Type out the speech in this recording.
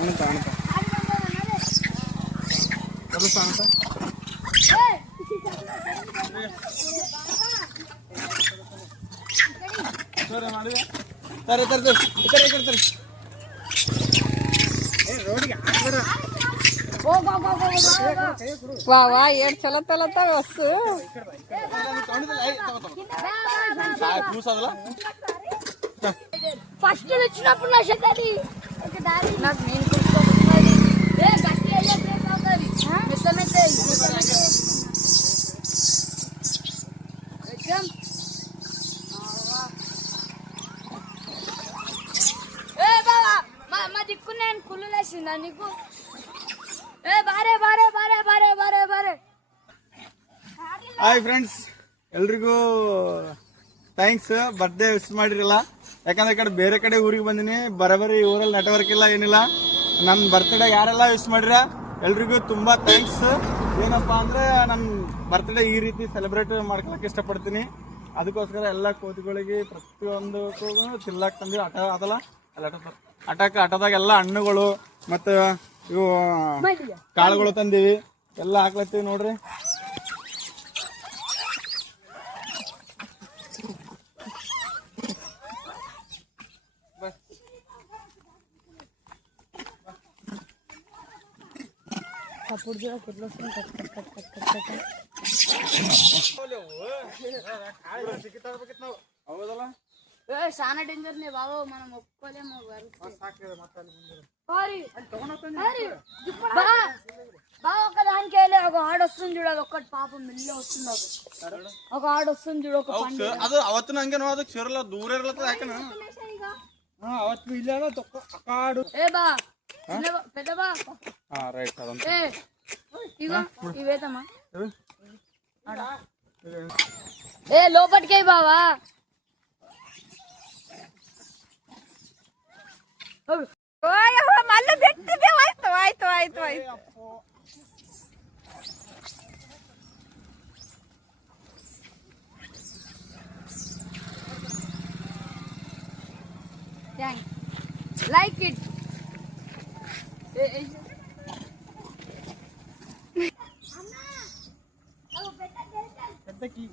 ಅನಂತ ಅನಂತ ಕೆಲಸ ಅನಂತ ಸರಿ ಮಾಡಿದೆ ತರ ತರ ತರ ಈ ಕಡೆ ರೋಡಿಗೆ ಹಾಕ್ಬೇಡ ವಾ ವಾ ಏನ್ ಚಲೋ ತಲತ್ತ ವಸ್ತು ఫస్ట్ వచ్చినప్పుడు నా షెడ్డి నాకు నేను ఏ గట్టి అయ్యే బ్రేక్ అవుతది మెత్తమెత్తే ఏ బావా మా దిక్కు నేను కుళ్ళు లేసిందా నీకు ఏ బారే బారే బారే బారే బారే బారే ಹಾಯ್ ಫ್ರೆಂಡ್ಸ್, ಎಲ್ರಿಗೂ ಥ್ಯಾಂಕ್ಸ್. ಬರ್ತ್ಡೇ ವಿಶ್ ಮಾಡಿರಲ್ಲ, ಯಾಕಂದ್ರೆ ಈ ಕಡೆ ಬೇರೆ ಕಡೆ ಊರಿಗೆ ಬಂದಿನಿ. ಬರೋಬ್ಬರಿ ಊರಲ್ಲಿ ನೆಟ್ವರ್ಕ್ ಇಲ್ಲ, ಏನಿಲ್ಲ. ನನ್ನ ಬರ್ತ್ಡೇ ಯಾರೆಲ್ಲ ವಿಶ್ ಮಾಡಿರ ಎಲ್ರಿಗೂ ತುಂಬಾ ಥ್ಯಾಂಕ್ಸ್. ಏನಪ್ಪಾ ಅಂದ್ರೆ ನನ್ನ ಬರ್ತ್ಡೇ ಈ ರೀತಿ ಸೆಲೆಬ್ರೇಟ್ ಮಾಡ್ಕೊಳಕ್ ಇಷ್ಟಪಡ್ತೀನಿ. ಅದಕ್ಕೋಸ್ಕರ ಎಲ್ಲ ಕೋತಿಗಳಿಗೆ ಪ್ರತಿಯೊಂದು ತಿನ್ಲಾಕ್ ತಂದಿವಿ. ಆಟ ಅದಲ್ಲ ಆಟದಾಗ ಎಲ್ಲ ಹಣ್ಣುಗಳು ಮತ್ತು ಇವು ಕಾಳುಗಳು ತಂದೀವಿ, ಎಲ್ಲ ಹಾಕ್ಲತ್ತೀವಿ ನೋಡ್ರಿ. कपूर जो कितना सुन cut cut cut cut cut cut ಹೌದಲ್ಲ, ए साना डेंजर ने बाबू మనం ఒప్పుకోలేము బావ ఒక దానికి వెళ్ళి ఒక ఆడ వస్తుంది చూడు, అది ఒక్కటి పాపం మిల్ల వస్తుంది. ఒక ఆడ వస్తుంది చూడు, ఒక పండు. ಅದು ಅವತ್ತು ನಂಗೆ ಅದಕ್ಕೆ ಸೇರಲ್ಲ, ದೂರ ಇರಲತ್ತ. ಯಾಕನ ಅವತ್ತು ಇಲ್ಲ ಕಾಡು. ఏ బా పెద్ద బా ರೈಟ್. ಅದಂತ ఏ ఇగో ఇవేతమ్మా. ఏ లోపటికే బావా. ಮಲ್ಲ ಬಿಟ್ಟಿದೆ. ಆಯ್ತು ಆಯ್ತು ಆಯ್ತು ಆಯ್ತು. Like it. పెద్దకి